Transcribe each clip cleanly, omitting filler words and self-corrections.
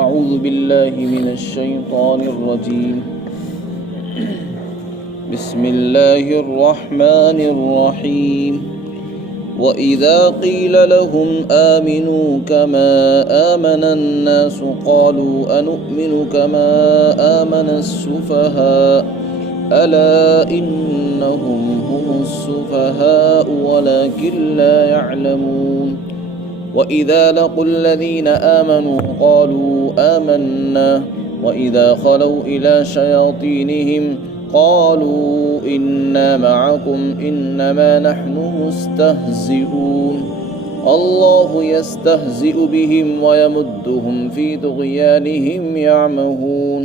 أعوذ بالله من الشيطان الرجيم بسم الله الرحمن الرحيم وإذا قيل لهم آمنوا كما آمن الناس قالوا أنؤمن كما آمن السفهاء ألا إنهم هم السفهاء ولكن لا يعلمون وإذا لقوا الذين آمنوا قالوا آمنا وإذا خلوا إلى شياطينهم قالوا إنا معكم إنما نحن مستهزئون الله يستهزئ بهم ويمدهم في طغيانهم يعمهون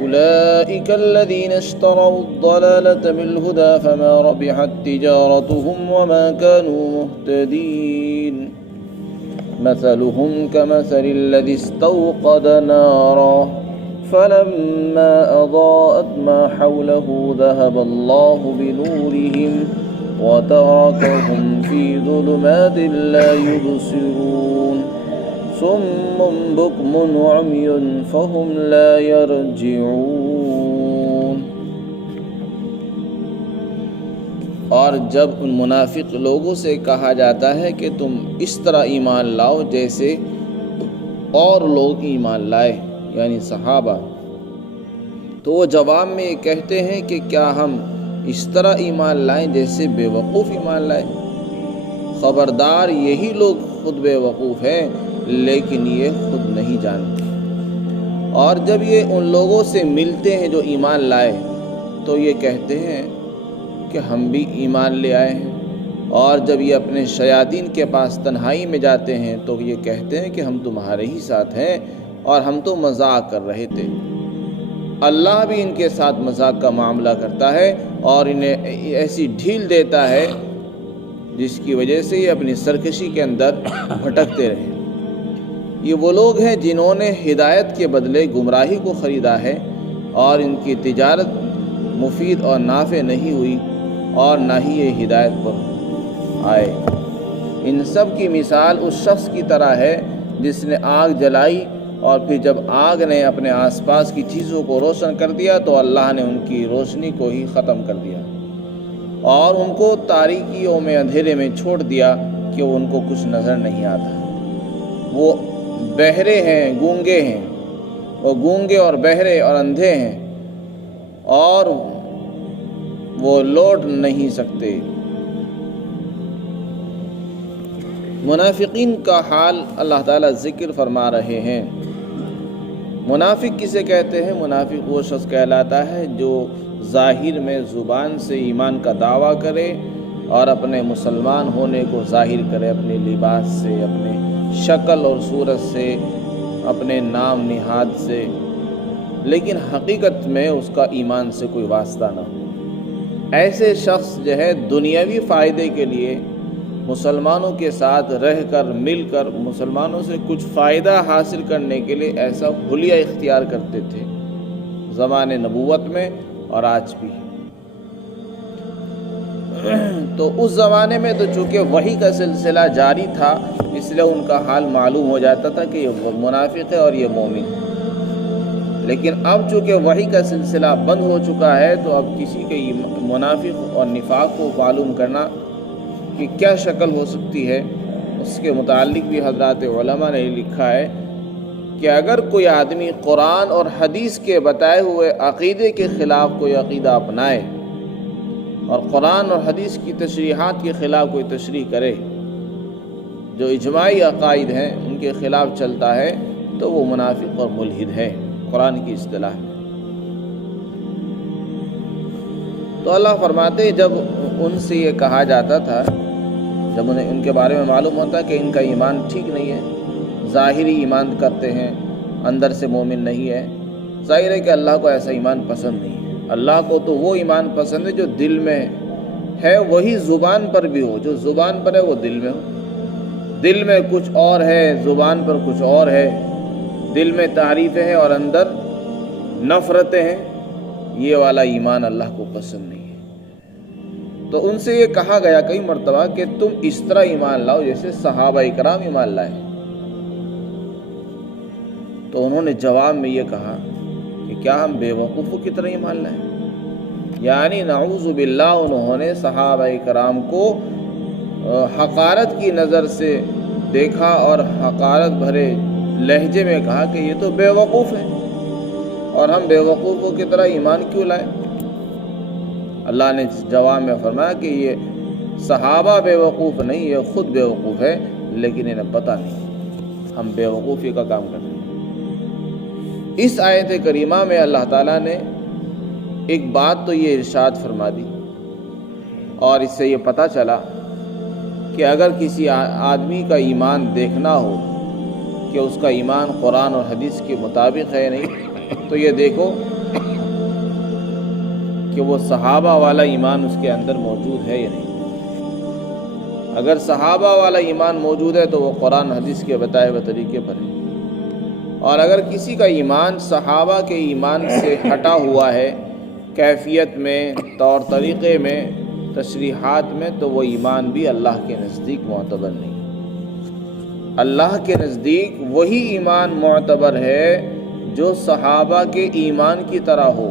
أولئك الذين اشتروا الضلالة بالهدى فما ربحت تجارتهم وما كانوا مهتدين مثلهم كمثل الذي استوقد نارا فلما أضاءت ما حوله ذهب الله بنورهم وتركهم في ظلمات لا يبصرون صم بكم عمي فهم لا يرجعون۔ اور جب ان منافق لوگوں سے کہا جاتا ہے کہ تم اس طرح ایمان لاؤ جیسے اور لوگ ایمان لائے، یعنی صحابہ، تو وہ جواب میں یہ کہتے ہیں کہ کیا ہم اس طرح ایمان لائیں جیسے بے وقوف ایمان لائیں؟ خبردار یہی لوگ خود بے وقوف ہیں لیکن یہ خود نہیں جانتے۔ اور جب یہ ان لوگوں سے ملتے ہیں جو ایمان لائے تو یہ کہتے ہیں کہ ہم بھی ایمان لے آئے ہیں، اور جب یہ اپنے شیاطین کے پاس تنہائی میں جاتے ہیں تو یہ کہتے ہیں کہ ہم تمہارے ہی ساتھ ہیں اور ہم تو مذاق کر رہے تھے۔ اللہ بھی ان کے ساتھ مذاق کا معاملہ کرتا ہے اور انہیں ایسی ڈھیل دیتا ہے جس کی وجہ سے یہ اپنی سرکشی کے اندر بھٹکتے رہے۔ یہ وہ لوگ ہیں جنہوں نے ہدایت کے بدلے گمراہی کو خریدا ہے اور ان کی تجارت مفید اور نافع نہیں ہوئی اور نہ ہی یہ ہدایت پر آئے۔ ان سب کی مثال اس شخص کی طرح ہے جس نے آگ جلائی اور پھر جب آگ نے اپنے آس پاس کی چیزوں کو روشن کر دیا تو اللہ نے ان کی روشنی کو ہی ختم کر دیا اور ان کو تاریکیوں میں اندھیرے میں چھوڑ دیا کہ ان کو کچھ نظر نہیں آتا۔ وہ بہرے ہیں، گونگے ہیں، وہ گونگے اور بہرے اور اندھے ہیں اور وہ لوٹ نہیں سکتے۔ منافقین کا حال اللہ تعالیٰ ذکر فرما رہے ہیں۔ منافق کسے کہتے ہیں؟ منافق وہ شخص کہلاتا ہے جو ظاہر میں زبان سے ایمان کا دعویٰ کرے اور اپنے مسلمان ہونے کو ظاہر کرے، اپنے لباس سے، اپنے شکل اور صورت سے، اپنے نام نہاد سے، لیکن حقیقت میں اس کا ایمان سے کوئی واسطہ نہ ہو۔ ایسے شخص جو ہے دنیاوی فائدے کے لیے مسلمانوں کے ساتھ رہ کر مل کر مسلمانوں سے کچھ فائدہ حاصل کرنے کے لیے ایسا حلیہ اختیار کرتے تھے زمانے نبوت میں اور آج بھی۔ تو اس زمانے میں تو چونکہ وحی کا سلسلہ جاری تھا اس لیے ان کا حال معلوم ہو جاتا تھا کہ یہ منافق ہے اور یہ مومن ہے، لیکن اب چونکہ وحی کا سلسلہ بند ہو چکا ہے تو اب کسی کے منافق اور نفاق کو معلوم کرنا کہ کیا شکل ہو سکتی ہے، اس کے متعلق بھی حضرات علماء نے لکھا ہے کہ اگر کوئی آدمی قرآن اور حدیث کے بتائے ہوئے عقیدے کے خلاف کوئی عقیدہ اپنائے اور قرآن اور حدیث کی تشریحات کے خلاف کوئی تشریح کرے، جو اجماعی عقائد ہیں ان کے خلاف چلتا ہے، تو وہ منافق اور ملحد ہے قرآن کی اصطلاح میں۔ تو اللہ فرماتے ہیں جب ان سے یہ کہا جاتا تھا، جب انہیں ان کے بارے میں معلوم ہوتا کہ ان کا ایمان ٹھیک نہیں ہے، ظاہری ایمان کرتے ہیں، اندر سے مومن نہیں ہے، ظاہر ہے کہ اللہ کو ایسا ایمان پسند نہیں ہے۔ اللہ کو تو وہ ایمان پسند ہے جو دل میں ہے، وہی زبان پر بھی ہو، جو زبان پر ہے وہ دل میں ہو۔ دل میں کچھ اور ہے، زبان پر کچھ اور ہے، دل میں تعریفیں ہیں اور اندر نفرتیں ہیں، یہ والا ایمان اللہ کو پسند نہیں ہے۔ تو ان سے یہ کہا گیا کئی مرتبہ کہ تم اس طرح ایمان لاؤ جیسے صحابہ کرام ایمان لائے۔ تو انہوں نے جواب میں یہ کہا کہ کیا ہم بے وقوفوں کی طرح ایمان لائیں؟ یعنی نعوذ باللہ انہوں نے صحابہ کرام کو حقارت کی نظر سے دیکھا اور حقارت بھرے لہجے میں کہا کہ یہ تو بے وقوف ہے، اور ہم بے وقوفوں کی طرح ایمان کیوں لائیں؟ اللہ نے جواب میں فرمایا کہ یہ صحابہ بے وقوف نہیں، یہ خود بے وقوف ہے، لیکن انہیں پتہ نہیں ہم بے وقوفی کا کام کرتے ہیں۔ اس آیت کریمہ میں اللہ تعالیٰ نے ایک بات تو یہ ارشاد فرما دی، اور اس سے یہ پتہ چلا کہ اگر کسی آدمی کا ایمان دیکھنا ہو کہ اس کا ایمان قرآن اور حدیث کے مطابق ہے نہیں، تو یہ دیکھو کہ وہ صحابہ والا ایمان اس کے اندر موجود ہے یا نہیں۔ اگر صحابہ والا ایمان موجود ہے تو وہ قرآن حدیث کے بتائے ہوئے طریقے پر ہے، اور اگر کسی کا ایمان صحابہ کے ایمان سے ہٹا ہوا ہے کیفیت میں، طور طریقے میں، تشریحات میں، تو وہ ایمان بھی اللہ کے نزدیک معتبر نہیں۔ اللہ کے نزدیک وہی ایمان معتبر ہے جو صحابہ کے ایمان کی طرح ہو،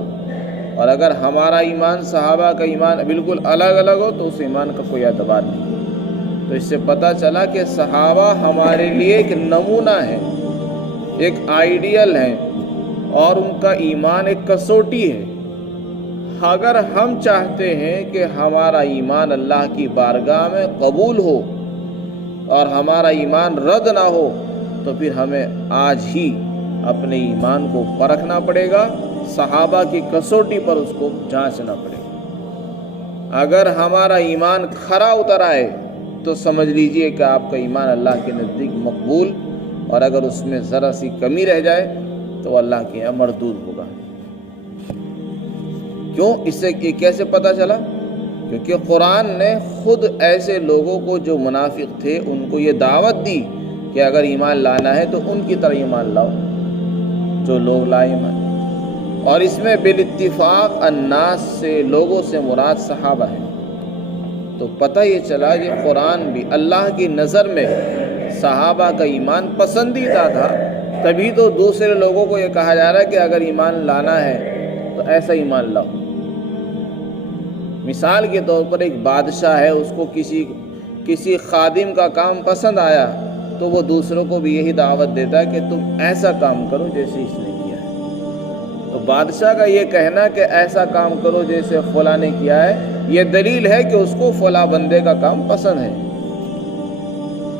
اور اگر ہمارا ایمان صحابہ کا ایمان بالکل الگ الگ ہو تو اس ایمان کا کوئی اعتبار نہیں۔ تو اس سے پتہ چلا کہ صحابہ ہمارے لیے ایک نمونہ ہے، ایک آئیڈیل ہے، اور ان کا ایمان ایک کسوٹی ہے۔ اگر ہم چاہتے ہیں کہ ہمارا ایمان اللہ کی بارگاہ میں قبول ہو اور ہمارا ایمان رد نہ ہو، تو پھر ہمیں آج ہی اپنے ایمان کو پرکھنا پڑے گا، صحابہ کی کسوٹی پر اس کو جانچنا پڑے گا۔ اگر ہمارا ایمان کھرا اتر آئے تو سمجھ لیجئے کہ آپ کا ایمان اللہ کے نزدیک مقبول، اور اگر اس میں ذرا سی کمی رہ جائے تو اللہ کے یہاں مردود ہوگا۔ کیوں؟ اس سے یہ کیسے پتہ چلا؟ کیونکہ قرآن نے خود ایسے لوگوں کو جو منافق تھے ان کو یہ دعوت دی کہ اگر ایمان لانا ہے تو ان کی طرح ایمان لاؤ جو لوگ لائے ایمان، اور اس میں بالاتفاق الناس سے لوگوں سے مراد صحابہ ہے۔ تو پتہ یہ چلا کہ قرآن بھی اللہ کی نظر میں صحابہ کا ایمان پسندیدہ تھا، تبھی تو دوسرے لوگوں کو یہ کہا جا رہا ہے کہ اگر ایمان لانا ہے تو ایسا ایمان لاؤ۔ مثال کے طور پر ایک بادشاہ ہے، اس کو کسی خادم کا کام پسند آیا تو وہ دوسروں کو بھی یہی دعوت دیتا ہے کہ تم ایسا کام کرو جیسے اس نے کیا ہے۔ تو بادشاہ کا یہ کہنا کہ ایسا کام کرو جیسے فلاں نے کیا ہے، یہ دلیل ہے کہ اس کو فلاں بندے کا کام پسند ہے،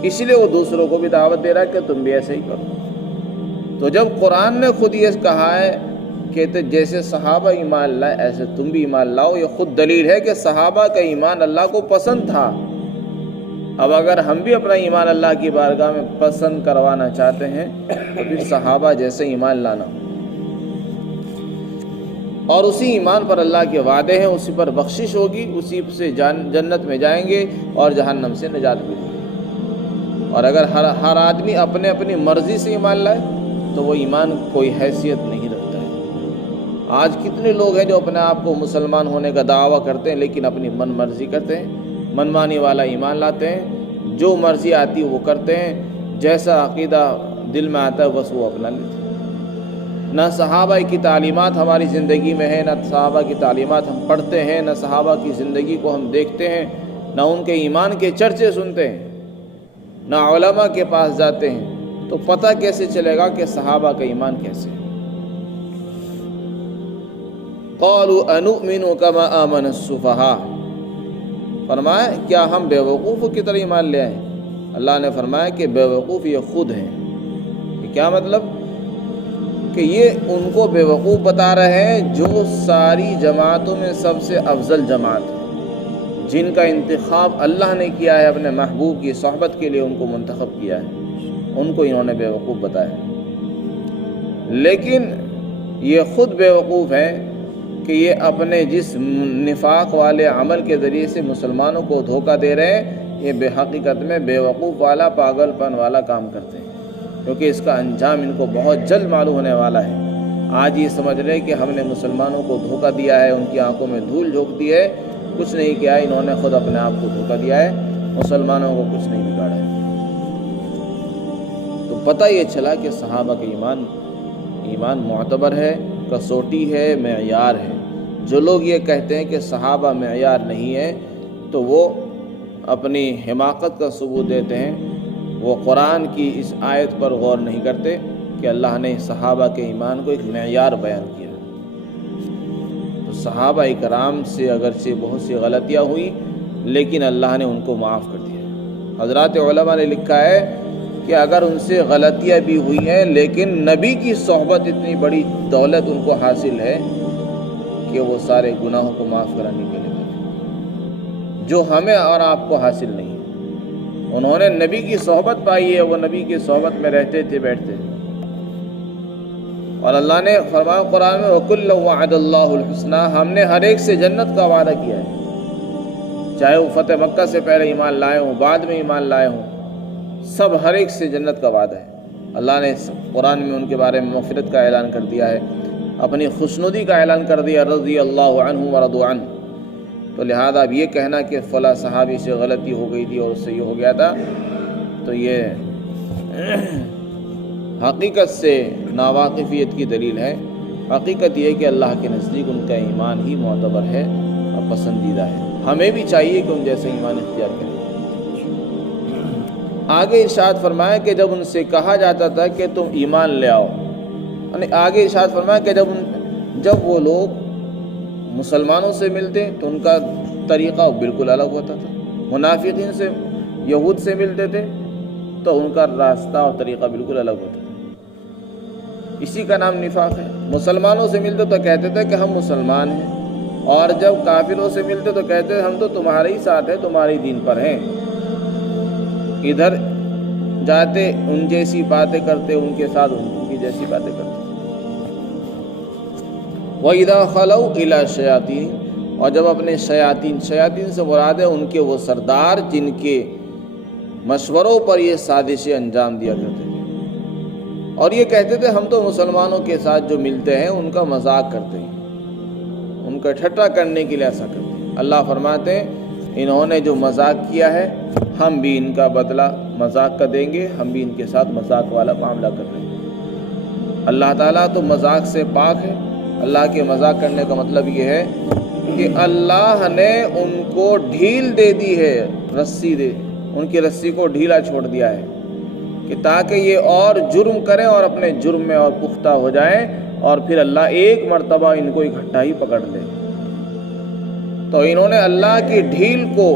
اس لیے وہ دوسروں کو بھی دعوت دے رہا ہے کہ تم بھی ایسے ہی کرو۔ تو جب قرآن نے خود یہ کہا ہے کہ جیسے صحابہ ایمان لائے ایسے تم بھی ایمان لاؤ، یہ خود دلیل ہے کہ صحابہ کا ایمان اللہ کو پسند تھا۔ اب اگر ہم بھی اپنا ایمان اللہ کی بارگاہ میں پسند کروانا چاہتے ہیں تو پھر صحابہ جیسے ایمان لانا، اور اسی ایمان پر اللہ کے وعدے ہیں، اسی پر بخشش ہوگی، اسی سے جنت میں جائیں گے اور جہنم سے نجات ملے گی۔ اور اگر ہر آدمی اپنے اپنی مرضی سے ایمان لائے تو وہ ایمان کوئی حیثیت نہیں رکھتا ہے۔ آج کتنے لوگ ہیں جو اپنے آپ کو مسلمان ہونے کا دعویٰ کرتے ہیں لیکن اپنی من مرضی کرتے ہیں، من مانی والا ایمان لاتے ہیں، جو مرضی آتی ہے وہ کرتے ہیں، جیسا عقیدہ دل میں آتا ہے بس وہ اپنا لیتے ہیں۔ نہ صحابہ کی تعلیمات ہماری زندگی میں ہے، نہ صحابہ کی تعلیمات ہم پڑھتے ہیں، نہ صحابہ کی زندگی کو ہم دیکھتے ہیں، نہ ان کے ایمان کے چرچے سنتے ہیں، نہ علماء کے پاس جاتے ہیں، تو پتہ کیسے چلے گا کہ صحابہ کا ایمان کیسے ہے؟ قالوا انؤمن كما آمن السفهاء، فرمایا کیا ہم بے وقوفوں کی طرح ایمان لے آئیں؟ اللہ نے فرمایا کہ بے وقوف یہ خود ہیں۔ کیا مطلب؟ کہ یہ ان کو بے وقوف بتا رہے ہیں جو ساری جماعتوں میں سب سے افضل جماعت ہے، جن کا انتخاب اللہ نے کیا ہے، اپنے محبوب کی صحبت کے لیے ان کو منتخب کیا ہے، ان کو انہوں نے بے وقوف بتایا۔ لیکن یہ خود بے وقوف ہیں کہ یہ اپنے جس نفاق والے عمل کے ذریعے سے مسلمانوں کو دھوکہ دے رہے ہیں، یہ بے حقیقت میں بے وقوف والا، پاگل پن والا کام کرتے ہیں، کیونکہ اس کا انجام ان کو بہت جلد معلوم ہونے والا ہے۔ آج یہ سمجھ رہے کہ ہم نے مسلمانوں کو دھوکہ دیا ہے، ان کی آنکھوں میں دھول جھونک دی ہے، کچھ نہیں کیا ہے، انہوں نے خود اپنے آپ کو دھوکہ دیا ہے، مسلمانوں کو کچھ نہیں بگاڑا ہے۔ تو پتہ یہ چلا کہ صحابہ کا ایمان معتبر ہے، کسوٹی ہے، معیار ہے۔ جو لوگ یہ کہتے ہیں کہ صحابہ معیار نہیں ہے تو وہ اپنی حماقت کا ثبوت دیتے ہیں۔ وہ قرآن کی اس آیت پر غور نہیں کرتے کہ اللہ نے صحابہ کے ایمان کو ایک معیار بیان کیا۔ تو صحابہ کرام سے اگرچہ بہت سی غلطیاں ہوئی لیکن اللہ نے ان کو معاف کر دیا۔ حضرات علماء نے لکھا ہے کہ اگر ان سے غلطیاں بھی ہوئی ہیں لیکن نبی کی صحبت اتنی بڑی دولت ان کو حاصل ہے کہ وہ سارے گناہوں کو معاف کرانے کے لیے، جو ہمیں اور آپ کو حاصل نہیں ہے۔ انہوں نے نبی کی صحبت پائی ہے، وہ نبی کی صحبت میں رہتے تھے، بیٹھتے تھے، اور اللہ نے فرمایا قرآن میں وَكُلًّا وَعَدَ اللَّهُ الْحُسْنَىٰ، ہم نے ہر ایک سے جنت کا وعدہ کیا ہے، چاہے وہ فتح مکہ سے پہلے ایمان لائے ہوں، بعد میں ایمان لائے ہوں، سب ہر ایک سے جنت کا وعدہ ہے۔ اللہ نے قرآن میں ان کے بارے میں مغفرت کا اعلان کر دیا ہے، اپنی خوشنودی کا اعلان کر دیا، رضی اللہ عنہ ورضوا عنہ۔ تو لہذا اب یہ کہنا کہ فلاں صحابی سے غلطی ہو گئی تھی اور اس سے یہ ہو گیا تھا، تو یہ حقیقت سے ناواقفیت کی دلیل ہے۔ حقیقت یہ ہے کہ اللہ کے نزدیک ان کا ایمان ہی معتبر ہے اور پسندیدہ ہے۔ ہمیں بھی چاہیے کہ ان جیسے ایمان اختیار کریں۔ آگے ارشاد فرمایا کہ جب ان سے کہا جاتا تھا کہ تم ایمان لے آؤ، یعنی آگے ارشاد فرمایا کہ جب وہ لوگ مسلمانوں سے ملتے تو ان کا طریقہ بالکل الگ ہوتا تھا، منافقین سے، یہود سے ملتے تھے تو ان کا راستہ اور طریقہ بالکل الگ ہوتا تھا۔ اسی کا نام نفاق ہے۔ مسلمانوں سے ملتے تو کہتے تھے کہ ہم مسلمان ہیں، اور جب کافروں سے ملتے تو کہتے تھے ہم تو تمہارے ہی ساتھ ہیں، تمہارے دین پر ہیں۔ ادھر جاتے ان جیسی باتیں کرتے، ان کے ساتھ ان کی جیسی باتیں کرتے۔ وَإِذَا خَلَوْا إِلَىٰ شَيَاطِینِهِمْ، اور جب اپنے شیاطین سے مراد ہے ان کے وہ سردار جن کے مشوروں پر یہ سازشیں انجام دیا کرتے تھے، اور یہ کہتے تھے ہم تو مسلمانوں کے ساتھ جو ملتے ہیں ان کا مذاق کرتے ہیں، ان کا ٹھٹا کرنے کے لیے ایسا کرتے ہیں۔ اللہ فرماتے ہیں انہوں نے جو مذاق کیا ہے ہم بھی ان کا بدلہ مذاق کا دیں گے، ہم بھی ان کے ساتھ مذاق والا معاملہ کر رہے ہیں۔ اللہ تعالیٰ تو مذاق سے پاک ہے۔ اللہ کے مذاق کرنے کا مطلب یہ ہے کہ اللہ نے ان کو ڈھیل دے دی ہے، ان کی رسی کو ڈھیلا چھوڑ دیا ہے کہ تاکہ یہ اور جرم کریں اور اپنے جرم میں اور پختہ ہو جائیں، اور پھر اللہ ایک مرتبہ ان کو اکٹھا ہی پکڑ لے۔ تو انہوں نے اللہ کی ڈھیل کو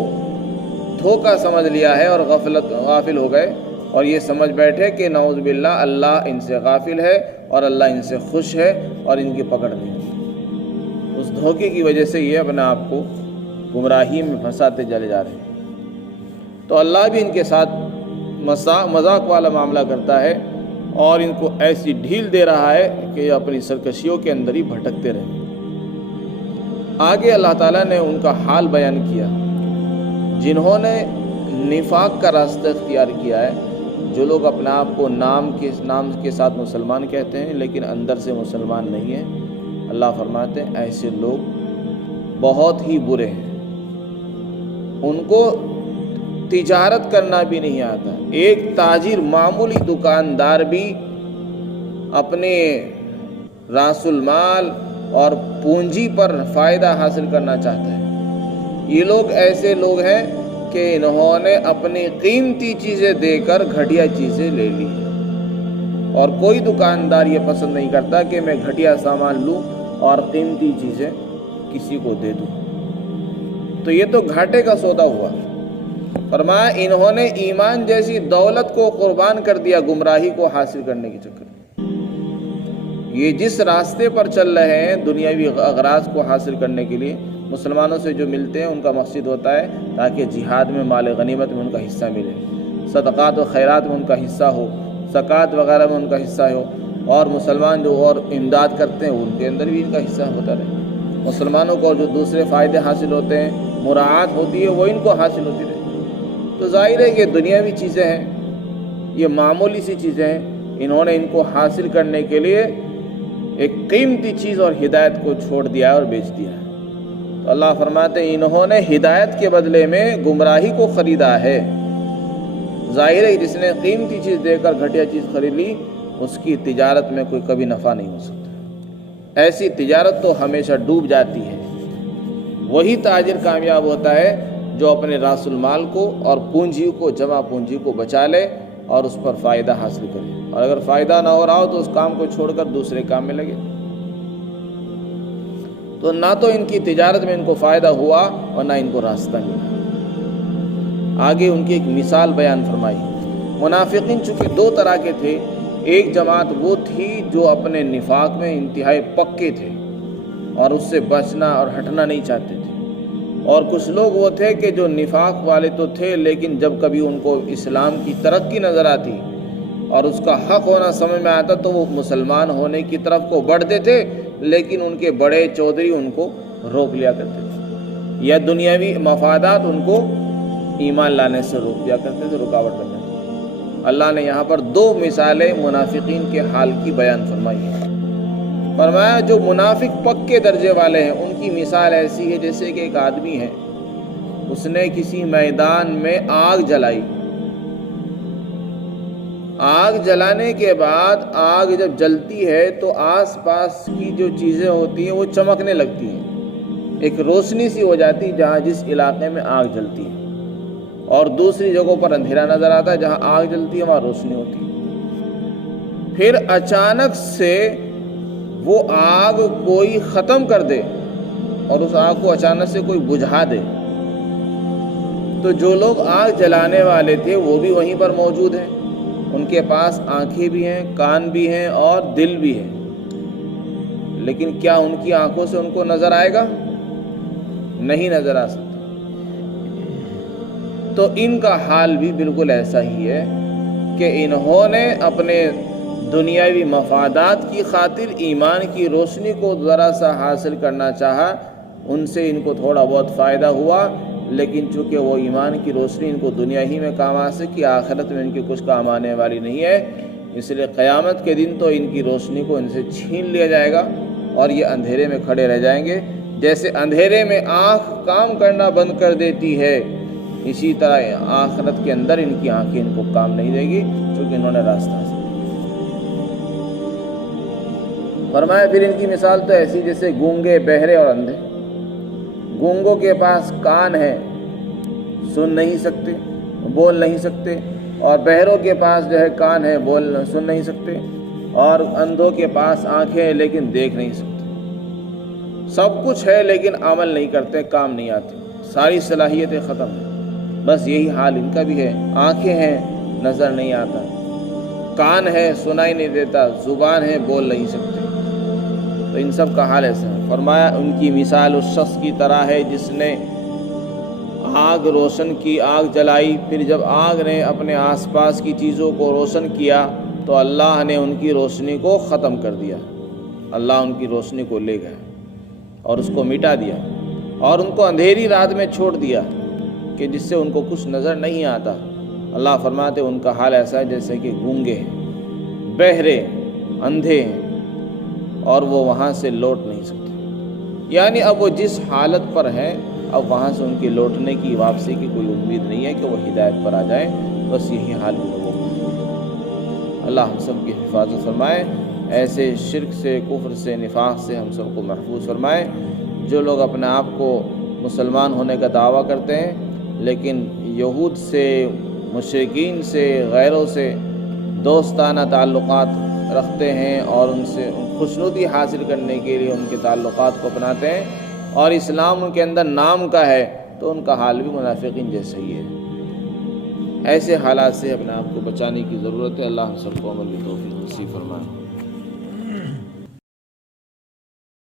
دھوکہ سمجھ لیا ہے اور غافل ہو گئے، اور یہ سمجھ بیٹھے کہ نعوذ باللہ اللہ ان سے غافل ہے اور اللہ ان سے خوش ہے اور ان کی پکڑ نہیں۔ اس دھوکے کی وجہ سے یہ اپنے آپ کو گمراہی میں پھنساتے چلے جا رہے ہیں۔ تو اللہ بھی ان کے ساتھ مذاق والا معاملہ کرتا ہے اور ان کو ایسی ڈھیل دے رہا ہے کہ یہ اپنی سرکشیوں کے اندر ہی بھٹکتے رہیں۔ آگے اللہ تعالیٰ نے ان کا حال بیان کیا، جنہوں نے نفاق کا راستہ اختیار کیا ہے، جو لوگ اپنے آپ کو نام کے ساتھ مسلمان کہتے ہیں لیکن اندر سے مسلمان نہیں ہیں۔ اللہ فرماتے ہیں ایسے لوگ بہت ہی برے ہیں، ان کو تجارت کرنا بھی نہیں آتا۔ ایک تاجر، معمولی دکاندار بھی اپنے راس المال اور پونجی پر فائدہ حاصل کرنا چاہتا ہے۔ یہ لوگ ایسے لوگ ہیں کہ انہوں نے اپنی قیمتی چیزیں دے کر گھٹیا چیزیں لے لی، اور کوئی دکاندار یہ پسند نہیں کرتا کہ میں گھٹیا سامان لوں اور قیمتی چیزیں کسی کو دے دوں۔ تو یہ تو گھاٹے کا سودا ہوا۔ فرمایا انہوں نے ایمان جیسی دولت کو قربان کر دیا گمراہی کو حاصل کرنے کے چکر میں۔ یہ جس راستے پر چل رہے ہیں دنیاوی اغراض کو حاصل کرنے کے لیے، مسلمانوں سے جو ملتے ہیں ان کا مقصد ہوتا ہے تاکہ جہاد میں، مال غنیمت میں ان کا حصہ ملے، صدقات و خیرات میں ان کا حصہ ہو، زکوٰۃ وغیرہ میں ان کا حصہ ہو، اور مسلمان جو اور امداد کرتے ہیں ان کے اندر بھی ان کا حصہ ہوتا رہے۔ مسلمانوں کو جو دوسرے فائدے حاصل ہوتے ہیں، مراعات ہوتی ہے، وہ ان کو حاصل ہوتی رہے۔ تو ظاہر ہے کہ دنیاوی چیزیں ہیں، یہ معمولی سی چیزیں ہیں، انہوں نے ان کو حاصل کرنے کے لیے ایک قیمتی چیز اور ہدایت کو چھوڑ دیا اور بیچ دیا ہے۔ تو اللہ فرماتے ہیں انہوں نے ہدایت کے بدلے میں گمراہی کو خریدا ہے۔ ظاہر ہے جس نے قیمتی چیز دے کر گھٹیا چیز خرید لی اس کی تجارت میں کوئی کبھی نفع نہیں ہو سکتا، ایسی تجارت تو ہمیشہ ڈوب جاتی ہے۔ وہی تاجر کامیاب ہوتا ہے جو اپنے راس المال کو اور پونجی کو، جمع پونجی کو بچا لے اور اس پر فائدہ حاصل کرے، اور اگر فائدہ نہ ہو رہا ہو تو اس کام کو چھوڑ کر دوسرے کام میں لگے۔ تو نہ تو ان کی تجارت میں ان کو فائدہ ہوا اور نہ ان کو راستہ ملا۔ آگے ان کی ایک مثال بیان فرمائی۔ منافقین چونکہ دو طرح کے تھے، ایک جماعت وہ تھی جو اپنے نفاق میں انتہائی پکے تھے اور اس سے بچنا اور ہٹنا نہیں چاہتے تھے، اور کچھ لوگ وہ تھے کہ جو نفاق والے تو تھے لیکن جب کبھی ان کو اسلام کی ترقی نظر آتی اور اس کا حق ہونا سمجھ میں آتا تو وہ مسلمان ہونے کی طرف کو بڑھتے تھے، لیکن ان کے بڑے چودھری ان کو روک لیا کرتے تھے، یا دنیاوی مفادات ان کو ایمان لانے سے روک دیا کرتے تھے، رکاوٹ بن جاتی۔ اللہ نے یہاں پر دو مثالیں منافقین کے حال کی بیان فرمائی ہیں۔ فرمایا جو منافق پکے درجے والے ہیں ان کی مثال ایسی ہے جیسے کہ ایک آدمی ہے، اس نے کسی میدان میں آگ جلائی، آگ جلانے کے بعد آگ جب جلتی ہے تو آس پاس کی جو چیزیں ہوتی ہیں وہ چمکنے لگتی ہیں، ایک روشنی سی ہو جاتی جہاں جس علاقے میں آگ جلتی ہے، اور دوسری جگہوں پر اندھیرا نظر آتا ہے، جہاں آگ جلتی ہے وہاں روشنی ہوتی ہے۔ پھر اچانک سے وہ آگ کوئی ختم کر دے اور اس آگ کو اچانک سے کوئی بجھا دے، تو جو لوگ آگ جلانے والے تھے وہ بھی وہیں پر موجود ہیں، ان کے پاس آنکھیں بھی ہیں، کان بھی ہیں اور دل بھی ہے، لیکن کیا ان کی آنکھوں سے ان کو نظر آئے گا؟ نہیں نظر آ سکتا۔ تو ان کا حال بھی بالکل ایسا ہی ہے کہ انہوں نے اپنے دنیاوی مفادات کی خاطر ایمان کی روشنی کو ذرا سا حاصل کرنا چاہا، ان سے ان کو تھوڑا بہت فائدہ ہوا، لیکن چونکہ وہ ایمان کی روشنی ان کو دنیا ہی میں کام آ سکی، آخرت میں ان کی کچھ کام آنے والی نہیں ہے، اس لیے قیامت کے دن تو ان کی روشنی کو ان سے چھین لیا جائے گا اور یہ اندھیرے میں کھڑے رہ جائیں گے۔ جیسے اندھیرے میں آنکھ کام کرنا بند کر دیتی ہے، اسی طرح آخرت کے اندر ان کی آنکھیں ان کو کام نہیں دے گی چونکہ انہوں نے راستہ حاصل کیا۔ فرمایا پھر ان کی مثال تو ایسی جیسے گونگے، بہرے اور اندھے۔ گونگوں کے پاس کان ہے، سن نہیں سکتے، بول نہیں سکتے، اور بہروں کے پاس جو ہے کان ہے، سن نہیں سکتے، اور اندھوں کے پاس آنکھیں ہیں لیکن دیکھ نہیں سکتے۔ سب کچھ ہے لیکن عمل نہیں کرتے، کام نہیں آتے، ساری صلاحیتیں ختم ہیں۔ بس یہی حال ان کا بھی ہے، آنکھیں ہیں نظر نہیں آتا، کان ہے سنائی نہیں دیتا، زبان ہے بول نہیں سکتے، تو ان سب کا حال ایسا ہے۔ فرمایا ان کی مثال اس شخص کی طرح ہے جس نے آگ روشن کی، آگ جلائی، پھر جب آگ نے اپنے آس پاس کی چیزوں کو روشن کیا تو اللہ نے ان کی روشنی کو ختم کر دیا، اللہ ان کی روشنی کو لے گیا اور اس کو مٹا دیا، اور ان کو اندھیری رات میں چھوڑ دیا کہ جس سے ان کو کچھ نظر نہیں آتا۔ اللہ فرماتے ان کا حال ایسا ہے جیسے کہ گونگے ہیں، بہرے، اندھے ہیں، اور وہ وہاں سے لوٹ نہیں سکتے، یعنی اب وہ جس حالت پر ہیں اب وہاں سے ان کی لوٹنے کی، واپسی کی کوئی امید نہیں ہے کہ وہ ہدایت پر آ جائیں۔ بس یہی حال لوگوں کا۔ اللہ ہم سب کی حفاظت فرمائے، ایسے شرک سے، کفر سے، نفاق سے ہم سب کو محفوظ فرمائے۔ جو لوگ اپنے آپ کو مسلمان ہونے کا دعویٰ کرتے ہیں لیکن یہود سے، مشرکین سے، غیروں سے دوستانہ تعلقات رکھتے ہیں اور ان سے خوشنودی حاصل کرنے کے لیے ان کے تعلقات کو اپناتے ہیں، اور اسلام ان کے اندر نام کا ہے، تو ان کا حال بھی منافقین جیسا ہی ہے۔ ایسے حالات سے اپنے آپ کو بچانے کی ضرورت ہے۔ اللہ ہم سب کو عمل کی توفیق نصیب فرمائے۔